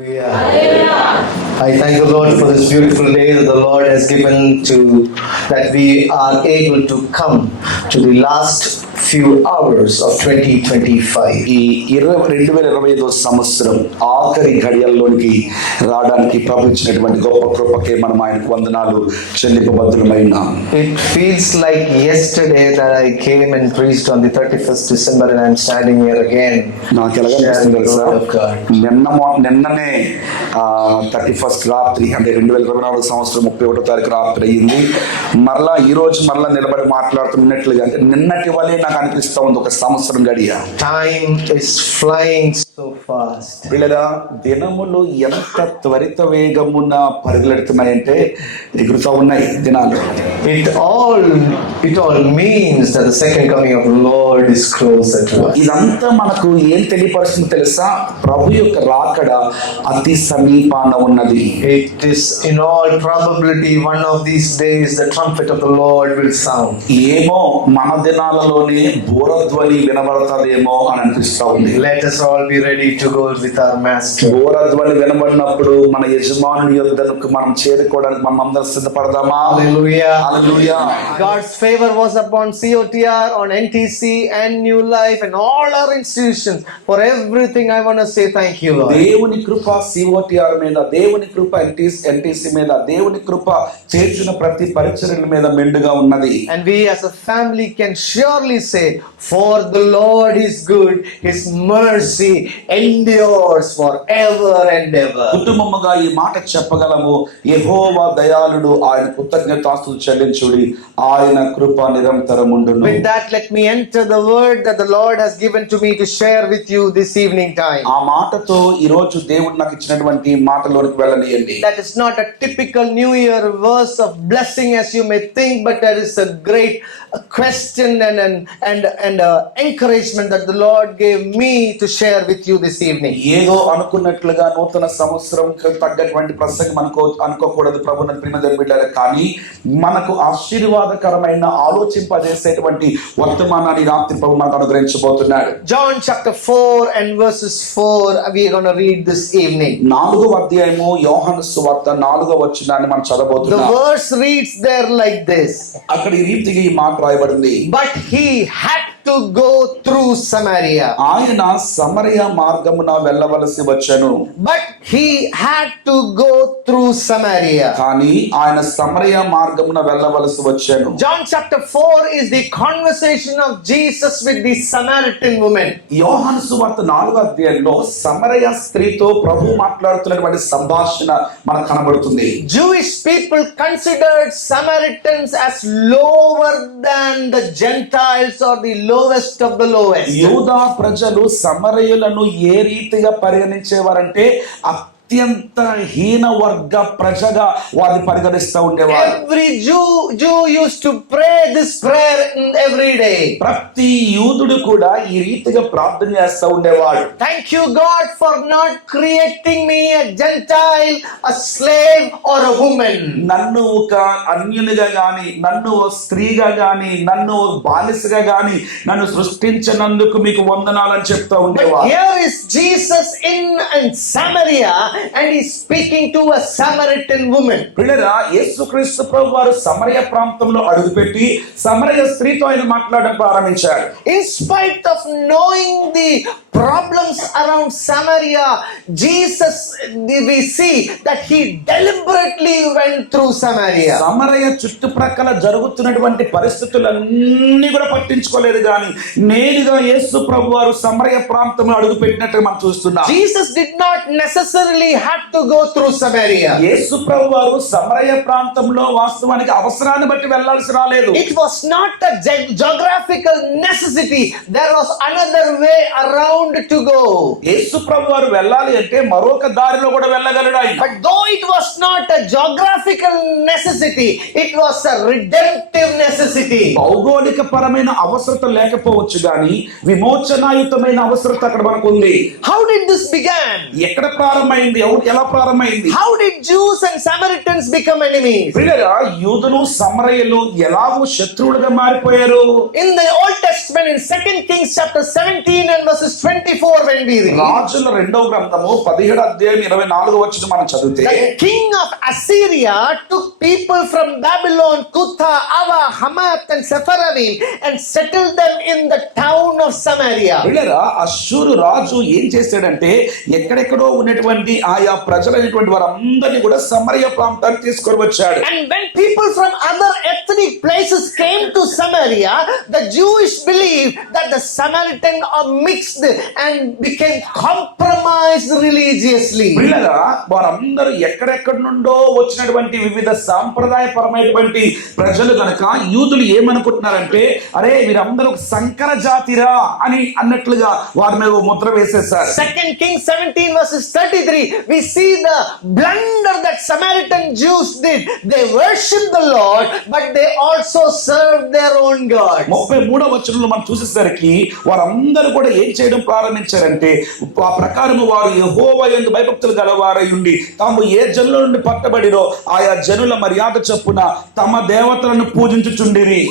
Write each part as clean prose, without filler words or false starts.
I thank the Lord for this beautiful day that the Lord has given that we are able to come to the last few hours of 2025. ఈ 2025 సంవత్సరం ఆఖరి ఘడియల్లోనికి రావడానికి ప్రభు ఇచ్చినటువంటి గొప్ప కృపకే మనం ఆయనకు వందనాలు చెల్లింపబద్దులమై ఉన్నాం. It feels like yesterday that I came and preached on the 31st December and I'm standing here again. నాకు ఎలాగ అనిపిస్తుంది తెలుసా, నిన్ననే 31st రాత్రి అంటే 2024 సంవత్సరం 31వ తారీఖు రాత్రి అయ్యింది. మరలా ఈ రోజు మరలా నిలబడి మాట్లాడుతున్నట్లుగా అంటే నిన్నటి వలే నాకు అనిపిస్తా ఉంది ఒక సంవత్సరం గడియ. Time is flying so fast. పిల్లలా దినములు ఎంత త్వరిత వేగమున పరిగెడుతున్నాయంటే ఎగురుతా ఉన్నాయి దినాలు. It all means that the second coming of the Lord is closer to us. ఇదంతా మనకు ఏం తెలియపరుస్తుంది తెలుసా, ప్రభు యొక్క రాకడ అతి సమీపాన ఉన్నది. It is in all probability one of these days the trumpet of the Lord will sound. ఏమో మన దినాలలోనే బూరధ్వని వినబడతాదేమో అని అనిపిస్తా ఉంది. Let us all be ready to go with our master. బూరధ్వని వినబడినప్పుడు మన యజమానుని యొద్దకు మనం చేరుకోవడానికి మనం అందరం సిద్ధపడదామా? Hallelujah. Hallelujah. God's favor was upon COTR, on NTC and New Life and all our institutions. For everything I want to say thank you, Lord. దేవుని కృప COTR మీద, దేవుని కృప NTC మీద, దేవుని కృప చేర్చిన ప్రతి పరిచర్యల మీద మెండుగా ఉన్నది. And we as a family can surely say, for the Lord is good, his mercy endures forever and ever. కుటుంబముగా ఈ మాట చెప్పగలము, యెహోవా దయాళుడు, ఆయన కృతజ్ఞతాస్తుతులు చెల్లించుడి, ఆయన కృప నిరంతరముండును. With that, let me enter the word that the Lord has given to me to share with you this evening time. ఆ మాటతో ఈ రోజు దేవుడు నాకు ఇచ్చినటువంటి మాటలోనికి వెళ్ళనియండి. That is not a typical New Year verse of blessing as you may think, but that is a great question and encouragement that the Lord gave me to share with you this evening. ఏదో అనుకున్నట్లుగా నూతన సంవత్సరం తగ్గటువంటి ప్రసంగం అనుకోకూడదు ప్రభువుని ప్రియమైన బిడ్డలారా, కానీ మనకు ఆశీర్వాదకరమైన ఆలోచింపజేసేటువంటి వర్తమానాన్ని రాత్రి ప్రభు మనకు అనుగ్రహించబోతున్నాడు. John chapter 4 and verses 4 we are going to read this evening. 4వ అధ్యాయము యోహాను సువార్త 4వ వచనాన్ని మనం చదవబోతున్నాం. The verse reads there like this. అక్కడ ఈ రీతిగా ఈ మాట రాయబడింది. But he had to go through Samaria. ఆయన సమరయ మార్గమున వెళ్ళవలసి వచ్చెను. But he had to go through Samaria. కానీ ఆయన సమరయ మార్గమున వెళ్ళవలసి వచ్చెను. John chapter 4 is the conversation of Jesus with the Samaritan woman. యోహాను సువార్త 4వ అధ్యాయంలో సమరయ స్త్రీతో ప్రభు మాట్లాడుతున్నటువంటి సంభాషణ మనకు కనబడుతుంది. Jewish people considered Samaritans as lower than the Gentiles or the lowest of the lowest. యూదా ప్రజలు సమరయులను ఏ రీతిగా పరిగణించేవారంటే అత్యంత హీన వర్గ ప్రజగా వారిని పరిగణిస్తూ ఉండేవారు. Every Jew used to pray this prayer every day. ప్రతి యూదుడు కూడా ఈ రీతిగా ప్రార్థన చేస్తూ ఉండేవాడు. Thank you God for not creating me a Gentile, a slave or a woman. నన్ను ఒక అన్యునిగా గాని, నన్ను స్త్రీగా గాని, నన్ను బానిసగా గాని నన్ను సృష్టించినందుకు మీకు వందనాలని చెప్తూ ఉండేవాడు. But here is Jesus in Samaria and he's speaking to a Samaritan woman. ప్రియులారా, యేసుక్రీస్తు ప్రభువు వారు సమరయ ప్రాంతంలో అడుగుపెట్టి సమరయ స్త్రీతో ఆయన మాట్లాడడం ప్రారంభించాడు. In spite of knowing the problems around Samaria, Jesus, we see that he deliberately went through Samaria. సమరయ చుట్టుప్రక్కల జరుగుతున్నటువంటి పరిస్థితులన్నీ కూడా పట్టించుకోలేదు, కానీ నేరుగా యేసు ప్రభువు వారు సమరయ ప్రాంతంలో అడుగుపెట్టినట్టు మనం చూస్తున్నాం. Jesus did not necessarily have to go through Samaria. యేసు ప్రభువు వారు సమరయ ప్రాంతంలో వాస్తవానికి అవసరాన్ని బట్టి వెళ్ళాల్సి రాలేదు. It was not a geographical necessity. There was another way around to go. యేసు ప్రభువు వారు వెళ్ళాలి అంటే మరొక దారిలో కూడా వెళ్ళగలడు ఆయన. But though it was not a geographical necessity, it was a redemptive necessity. భౌగోళిక పరమైన అవసరత లేకపోవచ్చు, కానీ విమోచనాయుతమైన అవసరత అక్కడ మనకు ఉంది. How did this begin? ఎక్కడ ప్రారంభమైంది? ఎలా ప్రారంభమైంది? How did Jews and Samaritans become enemies? ప్రియులారా, యూదులు సమరయులు ఎలాగో శత్రువులుగా మారిపోయారు. In the Old Testament, in 2 Kings chapter 17 and verses 20 24 when we read, రాజుల రెండవ గ్రంథము 17వ అధ్యాయం 24వ వచనం మనం చదివితే, the king of Assyria took people from Babylon, Kutha, Ava, Hamath and Sepharvaim and settled them in the town of Samaria. వీళ్ళరా అష్షూరు రాజు ఏం చేశాడంటే ఎక్కడెక్కడో ఉన్నటువంటి ఆయా ప్రజలైనటువంటి వారందరినీ కూడా సమరయ ప్రాంతానికి తీసుకొని వచ్చాడు. And when people from other ethnic places came to Samaria, the Jewish believed that the Samaritan are mixed and became compromised religiously. వీళ్ళరా వారందరూ ఎక్కడెక్కడ నుండో వచ్చినటువంటి వివిధ సాంప్రదాయపరమైనటువంటి ప్రజలు గనక యూదులు ఏమనుకుంటున్నారంటే, అరే వీరందరూ ఒక సంకర జాతిరా అని అన్నట్లుగా వారి మీద ముద్ర వేసేసారు. 2 Kings 17 verses 33, we see the blunder that Samaritan Jews did. They worshiped the Lord, but they also served their own gods. 33వ వచనంలో మనం చూసేసరికి వారందరూ కూడా ఏం చేయడం ప్రారంభించారంటే, ఆ ప్రకారం వారు యెహోవా యందు భయభక్తులు గలవారై ఉండి తాము ఏ జనుల నుండి పట్టబడిరో ఆయా జనుల మర్యాద చొప్పున తమ దేవతలను పూజించుచుండిరి.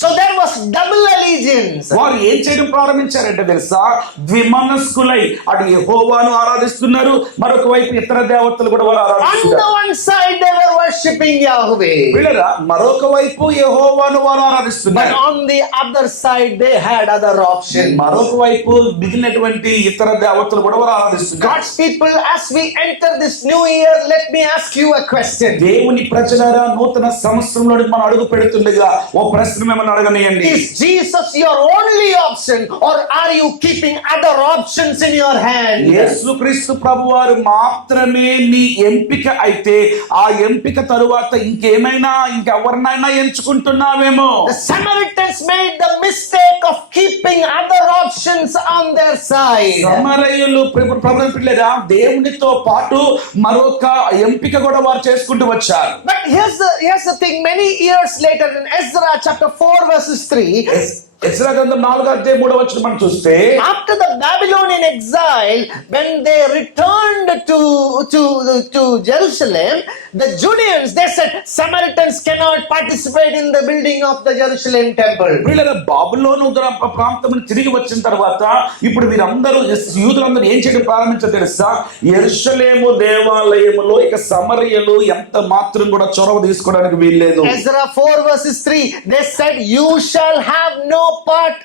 So there was double allegiance. వారు ఏం చేయడం ప్రారంభించారంటే తెలుసా, ద్విమనస్కులై అటు యెహోవాను ఆరాధిస్తున్నారు, మరొక వైపు ఇతర దేవతలు కూడా వారు On the ఆరాధిస్తున్నారు. one side they were worshipping Yahweh, వీళ్ళరా మరొక వైపు యెహోవాను వారు but ఆరాధిస్తున్నారు. on the other side they had other options. మరొక వైపు మిగిలినటువంటి ఇతర దేవతలు కూడా వారు ఆరాధిస్తున్నారు. God's people, as we enter this new year, let me ask you a question. దేవుని ప్రజలారా, నూతన సంవత్సరంలోనికి మనం అడుగు పెడుతుండగా ఓ ప్రశ్న మిమ్మల్ని అడగనియండి. Is Jesus your only option, or are you keeping other options in your hand? యేసుక్రీస్తు ప్రభువారు మాత్రమే నీ ఎంపిక అయితే ఆ ఎంపిక తరువాత ఇంకెవరినైనా ఎంచుకుంటున్నావేమో. The Samaritans made the mistake of keeping other options on their side. సమరయులు ప్రభువుని పిల్లరా, దేవునితో పాటు మరొక ఎంపిక కూడా వారు చేసుకుంటూ వచ్చారు. But here's the thing, many years later in Ezra chapter 4 verses 3, Ezra గ్రంథం 4వ అధ్యాయం 3వ వచనం మనం చూస్తే, after the Babylonian exile, when they returned to Jerusalem, the Judeans, they said Samaritans cannot participate in the building of the Jerusalem temple. వీళ్ళ బాబులోను ప్రాంతం తిరిగి వచ్చిన తర్వాత ఇప్పుడు వీరందరూ యూదులందరూ ఏం చేయడం ప్రారంభించారు తెలుసా, యెరూషలేము దేవాలయములో ఇక సమరయులు ఎంత మాత్రం కూడా చొరవ తీసుకోవడానికి వీల్లేదు. Ezra 4 verses 3, they said, you shall have no part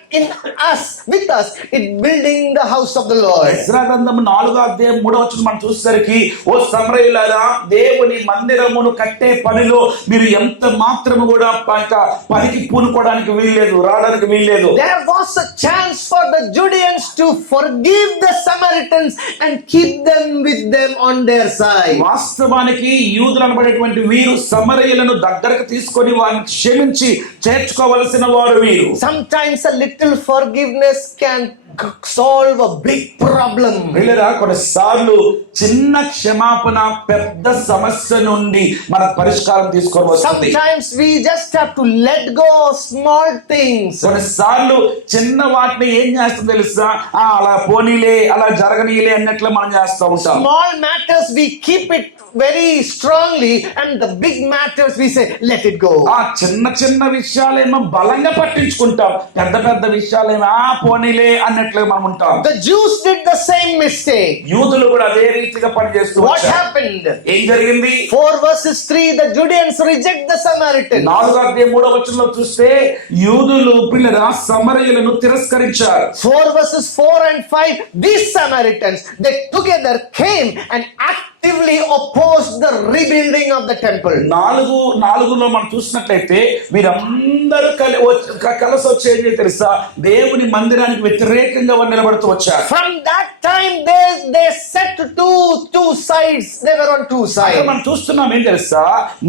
with us in building the house of the Lord. Ezra గ్రంథం 4వ అధ్యాయం 3వ వచనం మనం చూసేసరికి, ఓ సమరయులారా, దేవుని మందిరమును కట్టే పనిలో మీరు ఎంత మాత్రము కూడా పనికి పూనుకోవడానికి వీల్లేదు, రావడానికి వీల్లేదు. There was a chance for the Judeans to forgive the Samaritans and keep them with them on their side. వాస్తవానికి యూదులు అనబడేటువంటి వీరు సమరయులను దగ్గరకు తీసుకొని వారిని క్షమించి చేర్చుకోవలసిన వారు వీరు. Sometimes a little forgiveness can solve a big problem. వీళ్ళరా కొన్నిసార్లు చిన్న క్షమాపణ పెద్ద సమస్య నుండి మన పరిష్కారం తీసుకొని వస్తుంది. Sometimes we just have to let go of small things. కొన్నిసార్లు చిన్న వాటిని ఏం చేస్తాం తెలుసా, అలా పోనీలే, అలా జరగనీలే అన్నట్లు మనం చేస్తూ ఉంటాం. Small matters we keep it very strongly, and the big matters we say let it go. ఆ చిన్న చిన్న విషయాలేమో బలంగా పట్టించుకుంటాం, పెద్ద పెద్ద విషయాలేమో పోనీలే అన్నట్లుగా మనం ఉంటాం. The Jews did the same mistake. యూదులు కూడా అదే రీతిగా పనిచేస్తూ What వచ్చారు. happened? ఏం జరిగింది? 4 verses 3, the Judeans reject the Samaritans. 4వ అధ్యాయం 3వ వచనంలో చూస్తే యూదులు పిల్లరా సమరయులను తిరస్కరించారు. 4 verses 4 and 5, these Samaritans, they together came and actively opposed the rebuilding of the temple. 4:4లో మనం చూసినట్లయితే వీరందరూ కలిసి వచ్చేది తెలుసా, దేవుని మందిరానికి వ్యతిరేకంగా నిలబడుతూ వచ్చారు. From that time they set two sides. They were on two sides. మనం చూస్తున్నాం ఏం తెలుసా,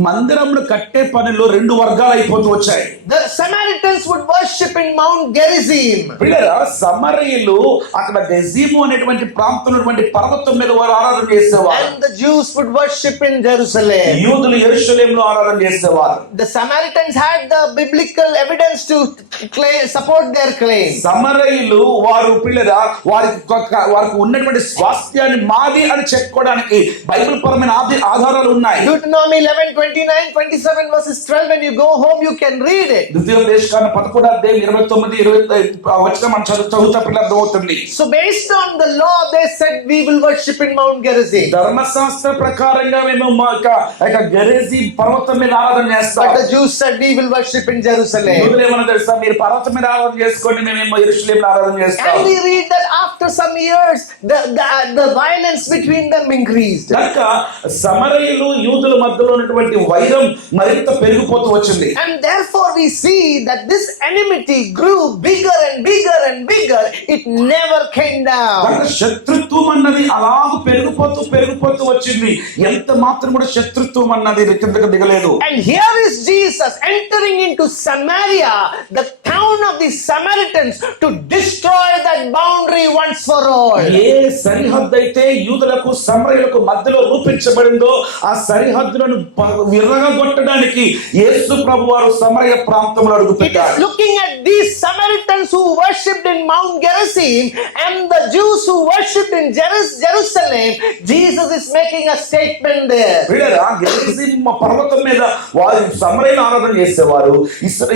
మందిరంను కట్టే పనిలో రెండు వర్గాలు అయిపోతూ వచ్చాయి. The Samaritans would worship in Mount Gerizim. పిల్లరా సమరయులు అక్కడ గెజిము అనేటువంటి ప్రాంతంలో పర్వతం మీద వారు ఆరాధన చేసేవారు. And the Jews would worship in Jerusalem. యూదులు యెరూషలేములో ఆరాధన చేసేవారు. The Samaritans had the biblical evidence to support their claim. సమరయులు వారు పిల్లరా వారికి ఉన్నటువంటి స్వాస్థ్యాన్ని మాది అని చెప్పుకోవడానికి బైబిల్ పరమైన ఆధారాలు ఉన్నాయి. Deuteronomy 11:29-27 verses 12, when you go home you can read it. ద్వితీయోపదేశకాండం 11వ అధ్యాయం 29-20 వచనం మనం చదువుతా పిల్లలు అర్థమవుతుంది. So based on the law they said we will worship in Mount Gerizim. ధర్మశాస్త్ర ప్రకారంగా మేము గెరిజీం పర్వతం మీద ఆరాధన చేస్తాం. But the Jews said we will worship in Jerusalem. యూదులు ఏమన్నా తెలుసా, మీరు పర్వతం మీద ఆరాధన చేసుకోండి, మేమేమో యెరూషలేములో ఆరాధన చేస్తాం. And we read that after some years the violence between them increased. కనుక సమరయులు యూదుల మధ్యలో ఉన్నటువంటి వైరం మరింత పెరిగిపోతూ వచ్చింది. And therefore we see that this enmity grew bigger and bigger and bigger. It never came down. కనుక శత్రుత్వం అన్నది అలాగూ పెరిగిపోతూ వచ్చింది. ఎంత మాత్రం కూడా శత్రుత్వం అన్నది కిందకు దిగలేదు. And here is Jesus entering into Samaria, the town of the Samaritans, to destroy that boundary once for all. ఏ సరిహద్దు అయితే యూదులకు సమరయులకు మధ్యలో రూపించబడిందో ఆ సరిహద్దులను విరగొట్టడానికి యేసు ప్రభువారు సమరయ ప్రాంతంలో అడుగుపెట్టారు. Looking at these Samaritans who worshipped in Mount Gerizim and the Jews who worshipped in Jerusalem, Jesus is making a statement there. వీళ్ళరా గెరిజీం పర్వతం మీద వారు సమరయులు ఆరాధన చేసేవారు,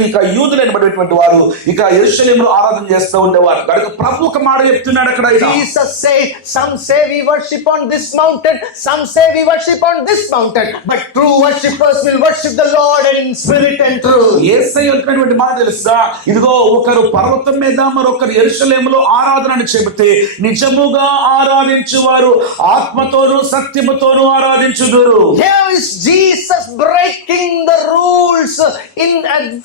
ఇక యూదులైనటువంటి వారు ఇక యెరూషలేములో ఆరాధన చేస్తూ ఉండేవారు. కనుక ప్రభు ఒక మాట చెప్తున్నాడు అక్కడ. Jesus said, some say we worship on this mountain, some say we worship on this mountain, but true worshippers will worship the Lord in spirit and truth. యేసయ్య అంటున్నటువంటి మాట తెలుసా, ఇదిగో ఒకరు పర్వతం మీద మరొకరు యెరూషలేములో ఆరాధన అని చెబితే నిజముగా ఆరాధించువారు ఆత్మతోను సత్యముతోను ఆరాధించుదురు. Here is Jesus breaking the rules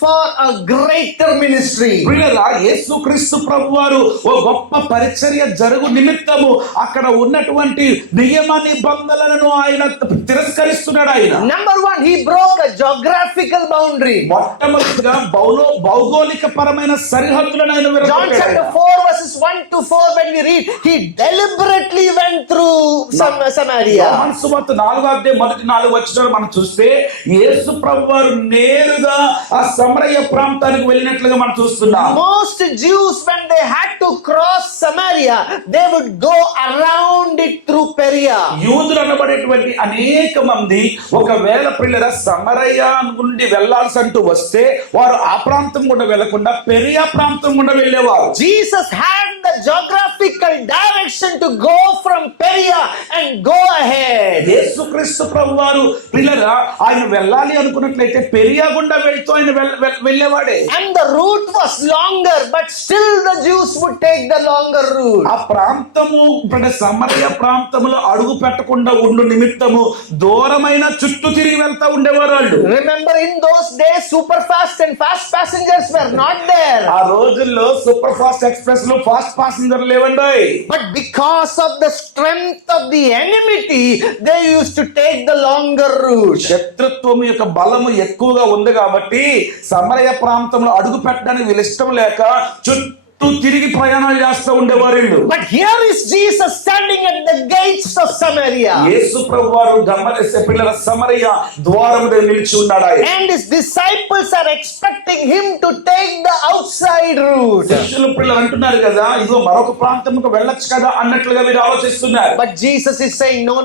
for a greater ministry. ప్రియులారా, యేసుక్రీస్తు ప్రభువారు ఓ గొప్ప పరిచర్య జరుగు నిమిత్తము అక్కడ ఉన్నటువంటి నియమ నిబంధనలను ఆయన తిరస్కరిస్తున్నాడు. ఆయన Number one, he broke a geographical boundary. మొట్టమొదటిగా భౌగోళిక పరమైన సరిహద్దులను ఆయన John విరగొట్టాడు. chapter 4 verses 1-4, when we read, he deliberately went through Samaria. యోహాను సువార్త 4వ అధ్యాయం మొదటి 4 వచనాలు మనం చూస్తే యేసు ప్రభువారు నేరుగా ఆ సమరయ ప్రాంతానికి వెళ్ళినట్లుగా మనం చూస్తున్నాం. Most Jews, when they had to cross Samaria, they would go around it through Perea. యూదులు అనబడేటువంటి అనేక మంది ఒకవేళ పిల్లల సమరయ నుండి వెళ్లాల్సి అంటూ వస్తే వారు ఆ ప్రాంతం కూడా వెళ్లకుండా పెరియా ప్రాంతం కూడా వెళ్ళేవారు. Jesus had the geographical direction to go from Perea and go ahead. యేసుక్రీస్తు ప్రభువారు పిల్లల ఆయన వెళ్ళాలి అనుకున్నట్లయితే పెరియా గుండా వెళ్తూ ఆయన వెళ్ళేవాడే. And the route was longer, but still the Jews would take the longer route. ఆ ప్రాంతము సమరయ ప్రాంతంలో అడుగు పెట్టకుండా ఉండు నిమిత్తము దూరమైన చుట్టూ తిరిగి వెళ్తా ఉండేవారు వాళ్ళు. Remember, in those days super fast and fast passengers were not there. ఆ రోజుల్లో సూపర్ ఫాస్ట్ ఎక్స్ప్రెస్ లో ఫాస్ట్ ప్యాసింజర్ లేవండి. But because of the strength of the enmity, they used to take the longer route. శత్రుత్వం యొక్క బలము ఎక్కువగా ఉంది కాబట్టి సమరయ ప్రాంతంలో అడుగు పెట్టడానికి వీళ్ళు ఇష్టం లేక చుట్టూ తిరిగి ప్రయాణాలు చేస్తూ ఉండేవారు. But here is Jesus standing at the gates of Samaria. యేసు ప్రభువారు పిల్లల సమరయ ద్వారం దగ్గర నిలిచి ఉన్నాడు. And his disciples are expecting him to take the outside route. శిష్యులు పిల్లలు అంటున్నారు కదా, ఇదిగో మరొక ప్రాంతంకు వెళ్ళొచ్చు కదా అన్నట్లుగా వీరు ఆలోచిస్తున్నారు. But Jesus is saying, no,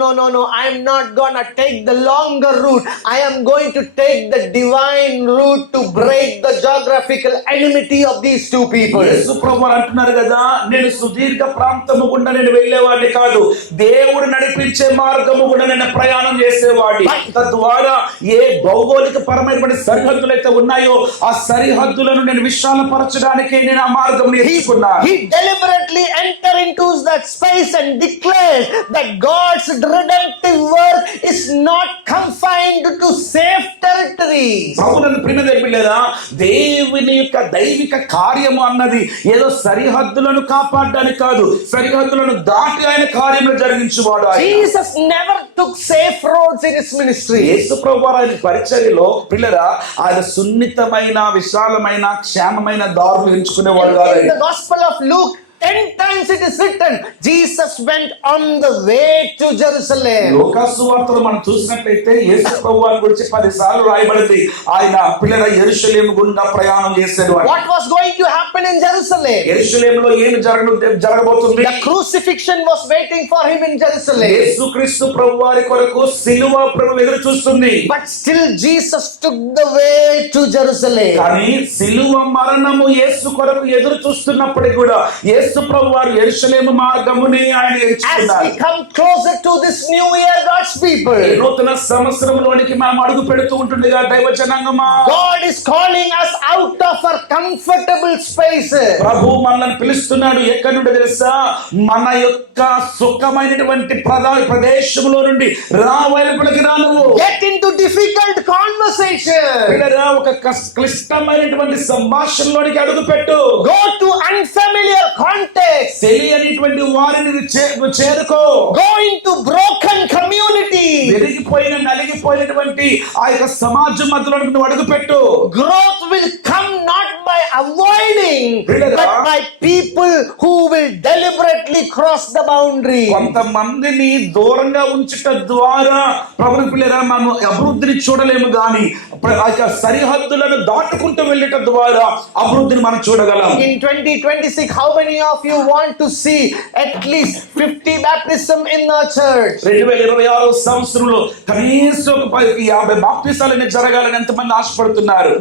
I am not gonna take the longer route. I am going to take the divine route to break the geographical enmity of these two people. ప్రభువారు అంటున్నారు కదా, నేను సుదీర్ఘ ప్రాంతము గుండా నేను వెళ్ళేవాడిని కాదు, దేవుడు నడిపించే మార్గము గుండా నేను ప్రయాణం చేసేవాడిని. తద్వారా ఏ భౌగోళిక పరమైనటువంటి సరిహద్దులు అయితే ఉన్నాయో ఆ సరిహద్దులను నేను విశాలపరచడానికి నేను ఆ మార్గం ఎంచుకున్నాను. He deliberately entered into that space and declared that God's redemptive work is not confined to safe territory. ప్రభువును ప్రియమైన దేవుని యొక్క దైవిక కార్యము అన్నది ఏదో సరిహద్దులను కాపాడడానికి కాదు, సరిహద్దులను దాటి ఆయన కార్యములు జరిగించువాడు. Jesus never took safe roads in his ministry. యేసు ప్రభువారు ఆయన పరిచర్యలో పిల్లరా ఆయన సున్నితమైన విశాలమైన క్షేమమైన దారులు ఎంచుకునేవాడు కాదు. In the Gospel of Luke 10 times it is written, Jesus went on the way to Jerusalem. లోకాసు వార్తలు మనం చూసినట్లయితే యేసు ప్రభువారి గురించి 10 సార్లు రాయబడింది. ఆయన పిల్లల యెరూషలేము గుండా ప్రయాణం చేశాడు. What was going to happen in Jerusalem? యెరూషలేములో ఏమి జరగబోతుంది? The crucifixion was waiting for him in Jerusalem. యేసుక్రీస్తు ప్రభువారి కొరకు సిలువ ప్రభు ఎదురు చూస్తుంది. But still Jesus took the way to Jerusalem. కానీ సిలువ మరణము యేసు కొరకు ఎదురు చూస్తున్నప్పటికీ కూడా యేసు ప్రభువారు యెరూషలేము మార్గమునే ఆయన As ఎంచుకున్నారు. we come closer to this new year, God's people, ఈ నూతన సంవత్సరంలోనికి మనం అడుగు పెడుతూ ఉంటుండగా దైవ జనాంగమా, God is calling us out of our comfortable spaces. ప్రభు మనల్ని పిలుస్తున్నాడు. ఎక్కడి నుండి తెలుసా? మన యొక్క సుఖమైనటువంటి ప్రదేశంలో నుండి వెలుపలికి రా. నువ్వు Get into difficult conversation. పిల్లరా, ఒక క్లిష్టమైనటువంటి సంభాషణలోనికి అడుగు పెట్టు. Go to unfamiliar context. తెలియనిటువంటి వారిని చేరుకో. Go into broken community. విరిగిపోయిన నలిగిపోయినటువంటి ఆ యొక్క సమాజం మధ్యలోనికి నువ్వు అడుగు పెట్టు. Growth will come not by avoiding, but by people who will deliberately cross the boundary. కొంతమందిని దూరంగా ఉంచుట ద్వారా ప్రభుని పిల్లరా మనం అభివృద్ధిని చూడలేము, గాని ఆ యొక్క సరిహద్దులను దాటుకుంటూ వెళ్ళట ద్వారా అభివృద్ధిని మనం చూడగలం. In 2026, how many of you want to see at least 50 baptism in the church? 2026 సంవత్సరంలో కనీసం 50 బాప్తిసాలని జరగాలని ఎంతమంది ఆశపడుతున్నారు?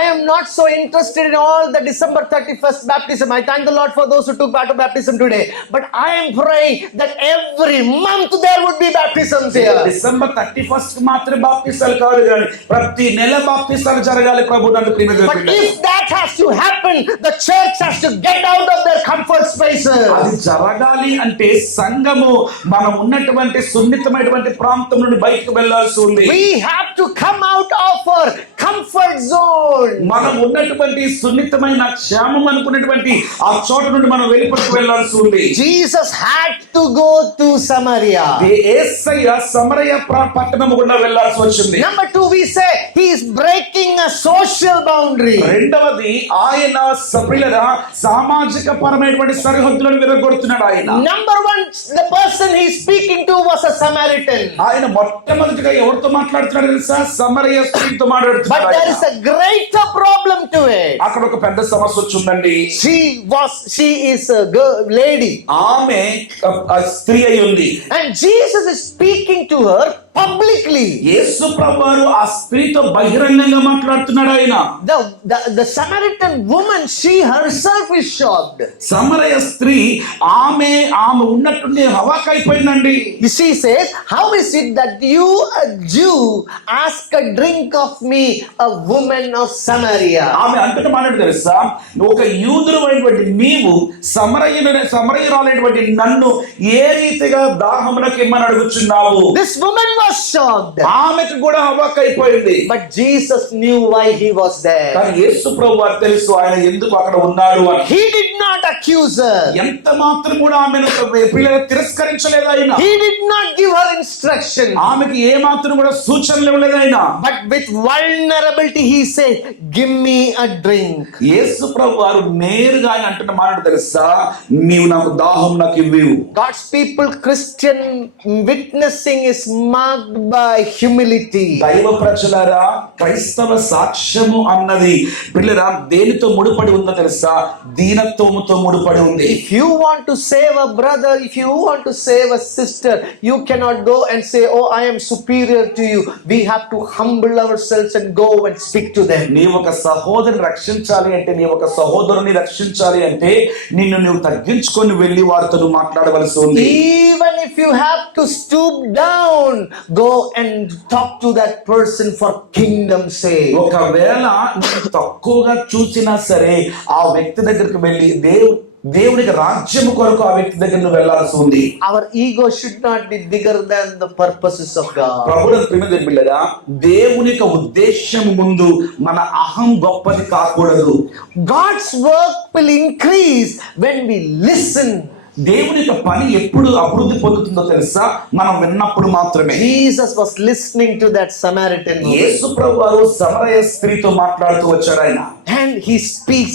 I am not so interested in all the December 31st baptism. I thank the Lord for those who took part of baptism today. But I am praying that every month there would be baptisms here. December 31st కి మాత్రమే బాప్తిసాలు కాదు, కానీ ప్రతి నెల బాప్తిసాలు జరగాలి. ప్రభు నన్ను ప్రియమైన But if that has to happen, the church has to get out of their comfort spaces. అది జరగాలి అంటే సంఘము మనం ఉన్నటువంటి సున్నితమైనటువంటి ప్రాంతం నుండి బయటకు వెళ్ళాల్సి ఉంది. We have to come out of our comfort zone. మనం ఉన్నటువంటి సున్నితమైన క్షేమం అనుకున్నటువంటి ఆ చోట నుండి మనం వెళ్ళిపట్టుకు వెళ్ళాల్సి ఉంది. Jesus had to go to Samaria. యేసయ్య సమరయ పట్టణము గుండా వెళ్ళాల్సి వచ్చింది. Number 2, we say he is breaking a social boundary. రెండవది, ఆయన సభ్యుల సామాజిక పరమైనటువంటి సరిహద్దులను విరగొడుతున్నాడు. ఆయన Number 1, the person he is speaking to was a Samaritan. ఆయన మొట్టమొదటిగా ఎవరితో మాట్లాడుతున్నాడు తెలుసా? సమరయ స్త్రీతో మాట్లాడుతున్నాడు. But there is a greater problem to it. అక్కడ ఒక పెద్ద సమస్య వచ్చిందండి. She is a lady. ఆమె స్త్రీ అయి ఉంది. And Jesus is speaking to her publicly. యేసు ప్రభువారు ఆ స్త్రీతో బహిరంగంగా మాట్లాడుతున్నాడు. ఆయన the Samaritan woman, she herself is shocked. సమరయ స్త్రీ ఆమె ఉన్నట్టుండి హవాకైపోయిందండి. She says, how is it that you, a Jew, ask a drink of me, a woman of Samaria? ఆమె అంతట మాట్లాడు తెలుసా? ఒక యూదుడైనటువంటి నీవు సమరయురాలైనటువంటి నన్ను ఏ రీతిగా దాహమునకు ఇమ్మని అడుగుచున్నావు? This woman was shocked. ఆమెకు కూడా హవాకైపోయింది. But Jesus knew why he was there. కానీ యేసు ప్రభువారు తెలుసు ఆయన ఎందుకు అక్కడ ఉన్నాడు అని. He did not accuse her. ఎంత మాత్రం కూడా ఆమెను పిల్లలు తిరస్కరించలేదు ఆయన. He did not give her instruction. ఆమెకి ఏ మాత్రం కూడా సూచనలు ఇవ్వలేదు ఆయన. But with vulnerability he said, give me a drink. యేసు ప్రభువారు నేరుగా ఆయన అంటున్న మాట తెలుసా? నీవు నాకు దాహం నాకు ఇవ్వు. God's people, Christian witnessing is marked by humility. దైవ ప్రజలారా, క్రైస్తవ సాక్ష్యము అన్నది పిల్లరా దేనితో ముడిపడి ఉందో తెలుసా? దీనత్వముతో ముడిపడి ఉంది. If you want to save a brother, if you want to save a sister, you cannot go and say, oh, I am superior to you. We have to humble ourselves and go and speak to them. నీ ఒక సహోదరుని రక్షించాలి అంటే, నీ ఒక సహోదరుని రక్షించాలి అంటే నిన్ను నువ్వు తగ్గించుకొని వెళ్ళి వారితో నువ్వు మాట్లాడవలసి ఉంది. Even if you have to stoop down, go and talk to that person for kingdom's sake. ఒకవేళ నువ్వు తక్కువగా చూసినా సరే ఆ వ్యక్తి దగ్గరికి వెళ్ళి దేవునికి రాజ్యం కొరకు ఆ వ్యక్తి దగ్గర నువ్వు వెళ్ళాల్సి ఉంది. Our ego should not be bigger than the purposes of God. ప్రభువుని ప్రియమైన బిడ్డలారా, దేవుని యొక్క ఉద్దేశం ముందు మన అహం గొప్పది కాకూడదు. God's work will increase when we listen దేవుని యొక్క పని ఎప్పుడు అభివృద్ధి పొందుతుందో తెలుసా? మనం విన్నప్పుడు మాత్రమే. Jesus was listening to that Samaritan woman. యేసు ప్రభువారు సమరయ స్త్రీతో మాట్లాడుతూ వచ్చాడు ఆయన. And he speaks,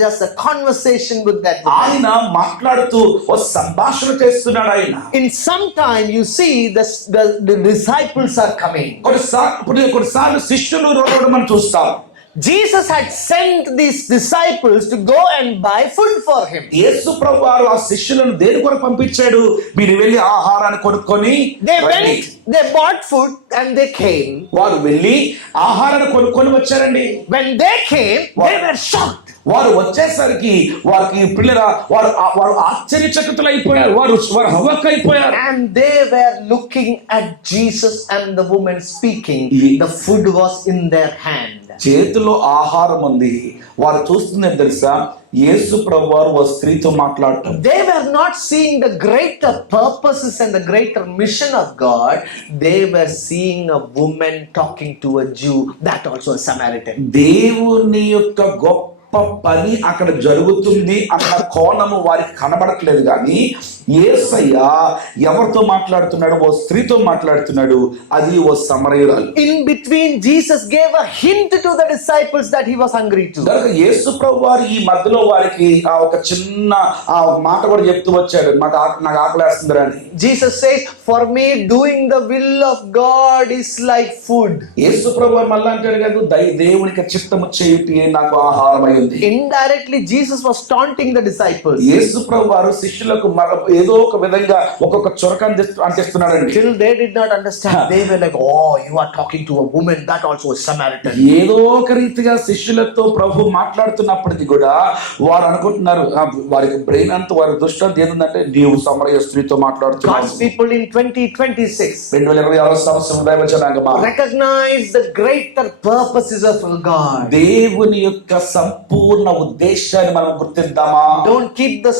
there's a conversation with that woman. ఆయన మాట్లాడుతూ ఓ సంభాషణ చేస్తున్నాడు ఆయన. In some time you see the disciples are coming. కొన్నిసార్లు శిష్యులు రావడం మనం చూస్తాం. Jesus had sent these disciples to go and buy food for him. యేసు ప్రభువారు ఆ శిష్యులను దేని కొరకు పంపించాడు? మీరు వెళ్ళి ఆహారాన్ని కొనుక్కొని They went, they bought food and they came. వారు వెళ్ళి ఆహారాన్ని కొనుక్కొని వచ్చారండి. When they came, they were shocked. వారు వచ్చేసరికి వారికి పిల్లల వారు ఆశ్చర్యచకితులైపోయారు. వారు హవక్కైపోయారు. And they were looking at Jesus and the woman speaking. The food was in their hand. చేతిలో ఆహారం ఉంది. వారు చూస్తున్నారు తెలుసా? యేసు ప్రభువారు ఓ స్త్రీతో మాట్లాడటం. They were not seeing the greater purposes and the greater mission of God. They were seeing a woman talking to a Jew, that also a Samaritan. దేవుని యొక్క గొప్ప పని అక్కడ జరుగుతుంది అన్న కోణము వారికి కనబడట్లేదు. కానీ యేసయ్య ఎవరితో మాట్లాడుతున్నాడు? ఓ స్త్రీతో మాట్లాడుతున్నాడు. అది ఓ సమరయురాలు. In between, Jesus gave a hint to the disciples that he was hungry too. కనుక యేసు ప్రభువారు ఈ మధ్యలో వారికి ఒక చిన్న మాట కూడా చెప్తూ వచ్చాడు. నాకు ఆకలేస్తుంది అని. Jesus says, for me doing the will of God is like food. యేసు ప్రభువారు మళ్ళా అంటాడు కదా, దేవునికి చిత్తము చేయుటే నాకు ఆహారమై ఉంది. Indirectly Jesus was taunting the disciples. యేసు ప్రభువారు శిష్యులకు ఏదో ఒక విధంగా ఒక్కొక్క చొరక అంటిస్తున్నాడండి. Till they did not understand. They were like, oh, you are talking to a woman, that also a Samaritan. ఏదో ఒక రీతిగా శిష్యులతో ప్రభు మాట్లాడుతున్నప్పటికీ కూడా వారు అనుకుంటున్నారు, వారికి బ్రెయిన్ అంతా వారి దృష్టి అంతా ఏంటంటే నీవు సమరయ స్త్రీతో మాట్లాడుతున్నావు. God's people in 2026 2026 సంవత్సరం దైవజనాంగమా recognize the greater purposes of God. దేవుని యొక్క సంపూర్ణ ఉద్దేశాన్ని మనం గుర్తిద్దామా? Don't keep the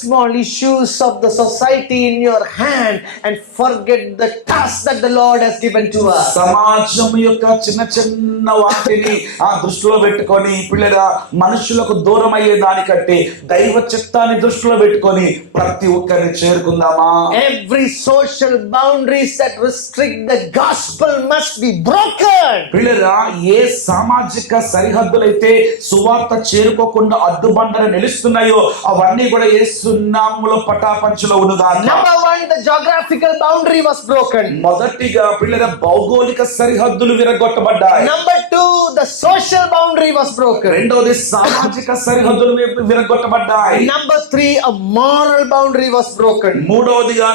small issues of the society in your hand and forget the task that the Lord has given to us. సమాజం యొక్క చిన్న వాటిని దృష్టిలో పెట్టుకొని పిల్లల మనుషులకు దూరం అయ్యే దానికంటే దైవ చిత్తాన్ని దృష్టిలో పెట్టుకొని ప్రతి ఒక్కరిని చేరుకుందామా? Every social boundaries that restrict the gospel must be broken. పిల్లల ఏ సామాజిక సరిహద్దులైతే సువార్త చేరుకోకుండా అడ్డుబండలు నిలుస్తున్నాయో అవన్నీ కూడా యేసు నామములో పటాపంచలో ఉన్నదాక. Number 1, the geographical boundary was broken. మొదటిగా పిల్లల భౌగోళిక సరిహద్దులు విరగొట్టబడ్డాయి. Number 2, the social boundary was broken. రెండోది సామాజిక సరిహద్దులు విరగొట్టబడ్డాయి. Number 3, a moral boundary was broken. మూడోదిగా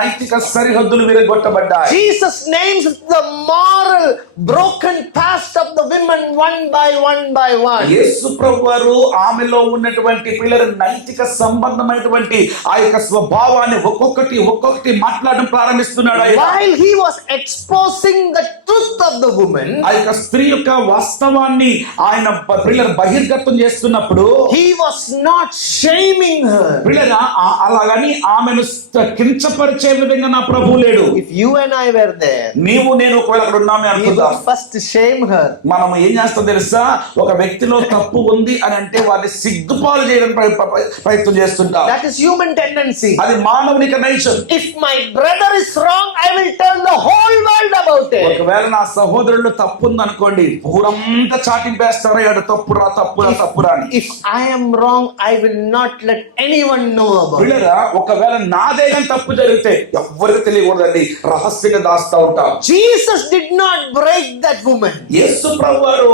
నైతిక సరిహద్దులు విరగొట్టబడ్డాయి. Jesus names the moral broken past of the women one by one. యేసు ప్రభువారు ఆమెలో ఉన్నటువంటి పిల్లల నైతిక సంబంధమైనటువంటి ఆ యొక్క స్వభావాన్ని ఒక్కొక్కటి మాట్లాడడం ప్రారంభిస్తున్నాడు. While he was exposing the truth of the woman, ఆ యొక్క స్త్రీ యొక్క వాస్తవాన్ని ఆయన పిల్లల బహిర్గతం చేస్తున్నప్పుడు he was not shaming her. పిల్లల అలాగని ఆమెను కించపరిచే విధంగా నా ప్రభువు లేడు. If you and I were there, నీవు నేను ఒకవేళ అక్కడ ఉన్నామే we అనుకుందాం, would first shame her. మనం ఏం చేస్తాం తెలుసా? ఒక వ్యక్తిలో తప్పు ఉంది అని అంటే వారిని సిగ్గుపాలు చేయడానికి ప్రయత్నం చేస్తుంటాం. That is human tendency. అది మానవునిక నైజం. If my brother is wrong, I will tell the whole world about it. ఒకవేళ నా సహోదరుడు తప్పు ఉంది అనుకోండి, ఊరంతా చాటింపేస్తాడు తప్పురా అని. If I am wrong, I will not let anyone know about it. పిల్లరా, ఒకవేళ నాదే కానీ తప్పు జరిగితే ఎవ్వరికి తెలియకూడదండి, రహస్యంగా దాస్తా ఉంటాం. Jesus did not break that woman. యేసు ప్రభువారు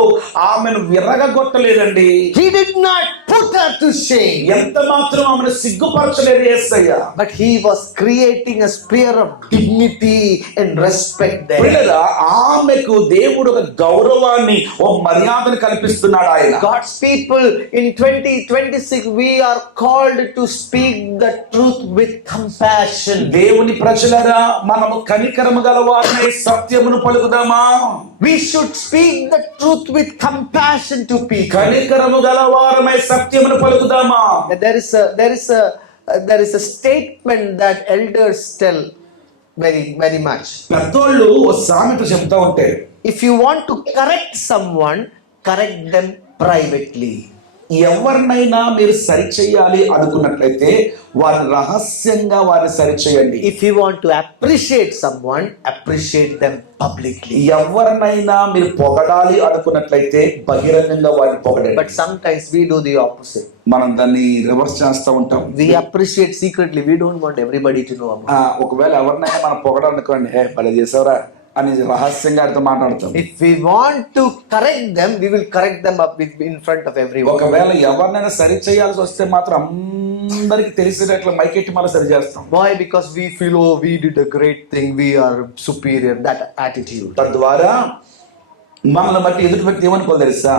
ఆమెను విరగొట్టలేదండి. He did not put her to shame. ఎంత మాత్రం ఆమెను సిగ్గుపరచలేదు యేసయ్య. But he was creating a sphere of dignity and respect there. పిల్లరా, ఆమెకు దేవుడు ఒక గౌరవాన్ని ఓ మర్యాదను కల్పిస్తున్నాడు ఆయన. God's people in 2026, we are called to speak the truth with compassion. దేవుని ప్రజలరా, మనము కనికరము గలవారమై సత్యమును పలుకుదామా? We should speak the truth with compassion to people. కనికరము గలవారమై సత్యమును పలుకుదామా? There is a statement that elders tell very much. పెద్దోళ్ళు ఓ సామెత చెప్తా ఉంటారు. If you want to correct someone, correct them privately. ఎవరినైనా మీరు సరిచేయాలి అనుకున్నట్లయితే వారిని రహస్యంగా వారిని సరిచేయండి. If you want to appreciate someone, appreciate them publicly. ఎవరినైనా మీరు పొగడాలి అనుకున్నట్లయితే బహిరంగంగా వారిని పొగడండి. But sometimes we do the opposite. మనం దాన్ని రివర్స్ చేస్తూ ఉంటాం. We appreciate secretly. We don't want everybody to know about it. ఒకవేళ ఎవరినైనా మనం పొగడాలనుకోండి, హే భలే చేసావురా అని రహస్యంగా అర్థం మాట్లాడతాం. If we want to correct them, we will correct them up in front of everyone. ఒకవేళ ఎవరినైనా సరి చేయాల్సి వస్తే మాత్రం అందరికి తెలిసేటట్లు మైకెట్టి మళ్ళీ సరి చేస్తాం. Why? Because we feel, oh, we did a great thing, we are superior, that attitude. తద్వారా మనల్ని బట్టి ఎదుటి వ్యక్తి ఏమనుకోవాలి తెలుసా,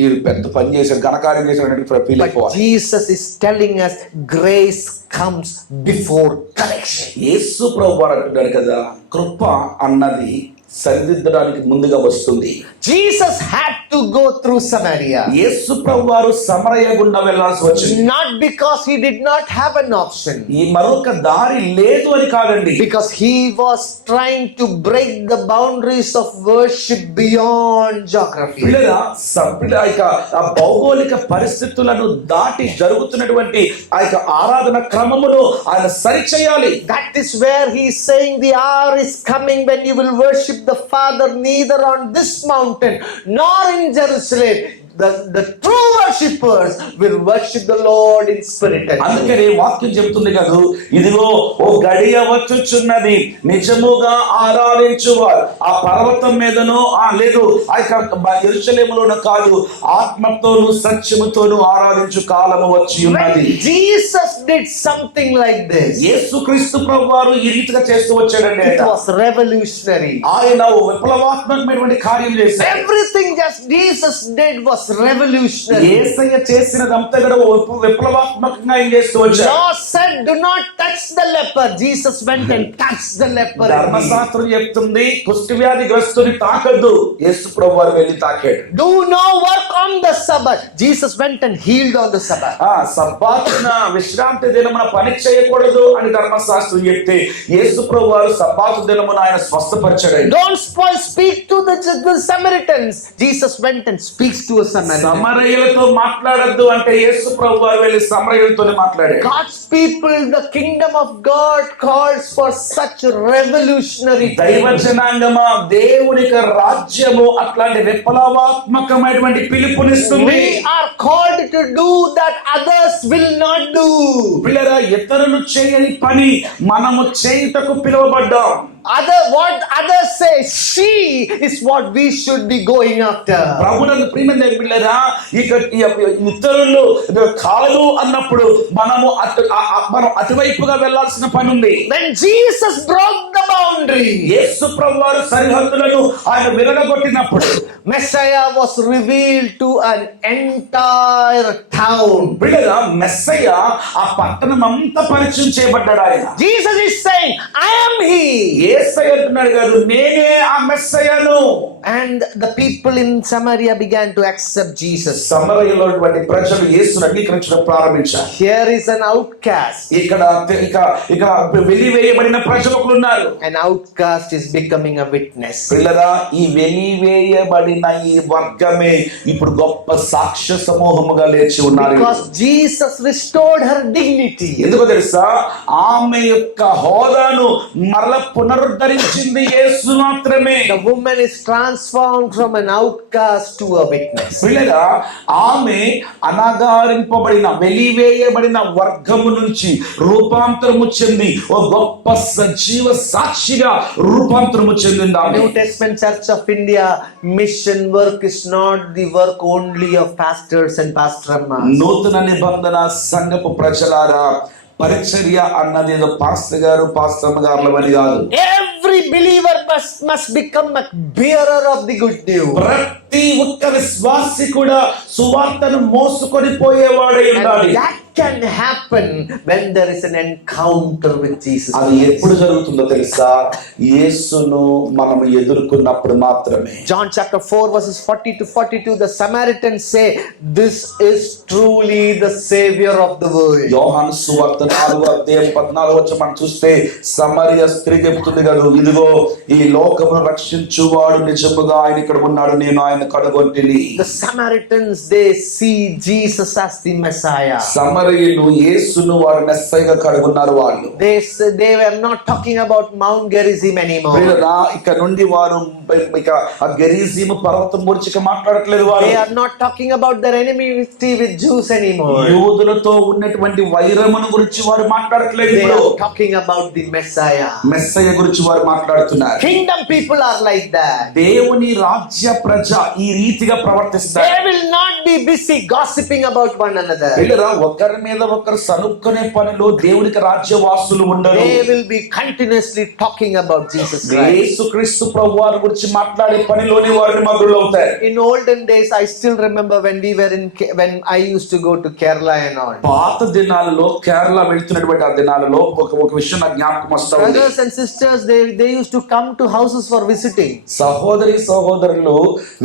ఈ పెద్ద పని చేశాడు, ఘనకార్యం చేశాడు ఫీల్ అయిపోవాలి. Jesus is telling us grace comes before correction. యేసు ప్రభువారు అంటున్నాడు కదా, కృప అన్నది సరిదిద్దడానికి ముందుగా వస్తుంది. Jesus had to go through Samaria. యేసు ప్రభువారు సమరయ గుండా వెళ్ళాల్సి వచ్చింది. Not because he did not have an option. ఈ మరొక దారి లేదు అని కాదండి. Because he was trying to break the boundaries of worship beyond geography. ఆ భౌగోళిక పరిస్థితులను దాటి జరుగుతున్నటువంటి ఆ యొక్క ఆరాధన క్రమమును ఆయన సరిచేయాలి. That is where he is saying the hour is coming when you will worship the Father neither on this mountain nor in Jerusalem. The true worshippers will worship the Lord in spirit and truth. అందుకనే వాక్యం చెబుతుంది కదా, ఇదిగో ఓ గడియ వచ్చుచున్నది, నిజముగా ఆరాధించువారు ఆ పర్వతం మీదను లేదు ఆ యెరూషలేములోను కాదు, ఆత్మతోను సత్యముతోను ఆరాధించు కాలము వచ్చి ఉన్నది. Jesus did something like this. యేసుక్రీస్తు ప్రభువారు ఈ రీతిగా చేస్తూ వచ్చాడండి. It was revolutionary. ఆయన విప్లవాత్మకమైనటువంటి కార్యం చేశాడు. Everything just Jesus did was revolutionary. యేసయ్య చేసినదంతా కూడా విప్లవాత్మకంగా ఆయన చేస్తూ వచ్చాడు. Law said do not touch the leper. Jesus went and touched the leper. ధర్మశాస్త్రం చెప్తుంది కుష్టి వ్యాధి గ్రస్తుని తాకద్దు, యేసు ప్రభువారు వెళ్ళి తాకాడు. Do no work on the Sabbath. Jesus went and healed on the Sabbath. సబ్బాతున విశ్రాంతి దినమున పని చేయకూడదు అని ధర్మశాస్త్రం చెప్తే యేసు ప్రభువారు సబ్బాతు దినమున ఆయన స్వస్థపరిచాడు. Don't speak to the Samaritans. Jesus went and speaks to us. సమరయులతో మాట్లాడద్దు అంటే యేసు ప్రభువారు వెళ్ళి సమరయులతోనే మాట్లాడాడు. God's people, the kingdom of God calls for such revolutionary దైవ జనాంగమా, దేవుని రాజ్యము అట్లాంటి విప్లవాత్మకమైనటువంటి పిలుపునిస్తుంది. We are called to do that others will not do. పిల్లరా, ఇతరులు చేయని పని మనము చేయుటకు పిలువబడ్డాం. What others say, she is what we should be going after. ప్రభువునందు ప్రియమైన పిల్లరా, ఇక ఇతరులు కాదు అన్నప్పుడు మనం అటువైపుగా వెళ్ళాల్సిన పని ఉంది. When Jesus broke the boundary, యేసు ప్రభువారు సరిహద్దులను ఆయన విరగొట్టినప్పుడు Messiah was revealed to an entire town. పిల్లరా, మెస్సయ్య ఆ పట్టణం అంతా పరిచయం చేయబడ్డాడు. ఆయన Jesus is saying, I am he. యేసయ్య అంటున్నాడు కాదు, నేనే ఆ మెస్సయ్యను. And the people in Samaria began to accept Jesus. సమరయులైనటువంటి ప్రజలు యేసును అంగీకరించడం ప్రారంభించారు. Here is an outcast. ఇక్కడ వెలివేయబడిన ప్రజలు ఒకరు ఉన్నారు. An outcast is becoming a witness. పిల్లరా, ఈ వెలివేయబడిన ఈ వర్గమే ఇప్పుడు గొప్ప సాక్ష్య సమూహముగా లేచి ఉన్నారు. Because Jesus restored her dignity. ఎందుకో తెలుసా, ఆమె యొక్క హోదాను మరల పునరుద్ధరించింది యేసు మాత్రమే. The woman is transformed from an outcast to a witness. పిల్లరా, ఆమె అనగారింపబడిన వెలివేయబడిన వర్గము నుంచి రూపాంతరము చెంది ఓ గొప్ప సజీవ సాక్షిగా రూపాంతరము చెందింది ఆమె. New Testament Church of India mission work is not the work only of pastors and pastorammas. నూతన నిబంధన సంఘపు ప్రజలారా, పరిచర్య అన్నది ఏదో పాస్టర్ గారు పాస్టర్ గారుల అని కాదు. Every believer must become a bearer of the good news. ప్రతి ఒక్క విశ్వాసి కూడా సువార్తను మోసుకొని పోయేవాడై ఉండాలి. That can happen when there is an encounter with Jesus. అది ఎప్పుడు జరుగుతుందో తెలుసా, యేసును మనం ఎదుర్కొన్నప్పుడు మాత్రమే. John chapter 4 verses 40 to 42, the Samaritans say, this is truly the savior of the world. యోహాను సువార్త 4:14 మనం చూస్తే సమరయ స్త్రీ చెప్తుంది కదా, ఇదిగో ఈ లోకమును రక్షించువాడు నిజముగా ఆయన ఇక్కడ ఉన్నాడు, నేను ఆయన ఆయన కనుగొంటిని. The Samaritans, they see Jesus as the Messiah. సమరయులు యేసును వారు మెస్సయ్యగా కనుగొన్నారు. వాళ్ళు They were not talking about Mount Gerizim anymore. వీళ్ళరా ఇక నుండి వారు ఇక ఆ గెరిజీము పర్వతం గురించి ఇక మాట్లాడట్లేదు. వారు They are not talking about their enmity with Jews anymore. యూదులతో ఉన్నటువంటి వైరమును గురించి వారు మాట్లాడట్లేదు. They are talking about the Messiah. Messiah గురించి వారు మాట్లాడుతున్నారు. Kingdom people are like that. దేవుని రాజ్య ప్రజ ఈ రీతిగా ప్రవర్తిస్తారు. They will not be busy gossiping about one another. వీళ్ళరా ఒకరి మీద ఒకరు సనుక్కునే పనిలో దేవునికి రాజ్యవాసులు ఉండరు. They will be continuously talking about Jesus Christ. యేసుక్రీస్తు ప్రభువారి గురించి మాట్లాడే పనిలోనే వారు నిమగ్నులు అవుతారు. In olden days, I still remember when when I used to go to Kerala and all. పాత దినాలలో కేరళ వెళ్తున్నటువంటి ఆ దినాలలో ఒక విషయం నాకు జ్ఞాపకం వస్తుంది. Brothers and sisters, they used to come to houses for visiting. సహోదరులు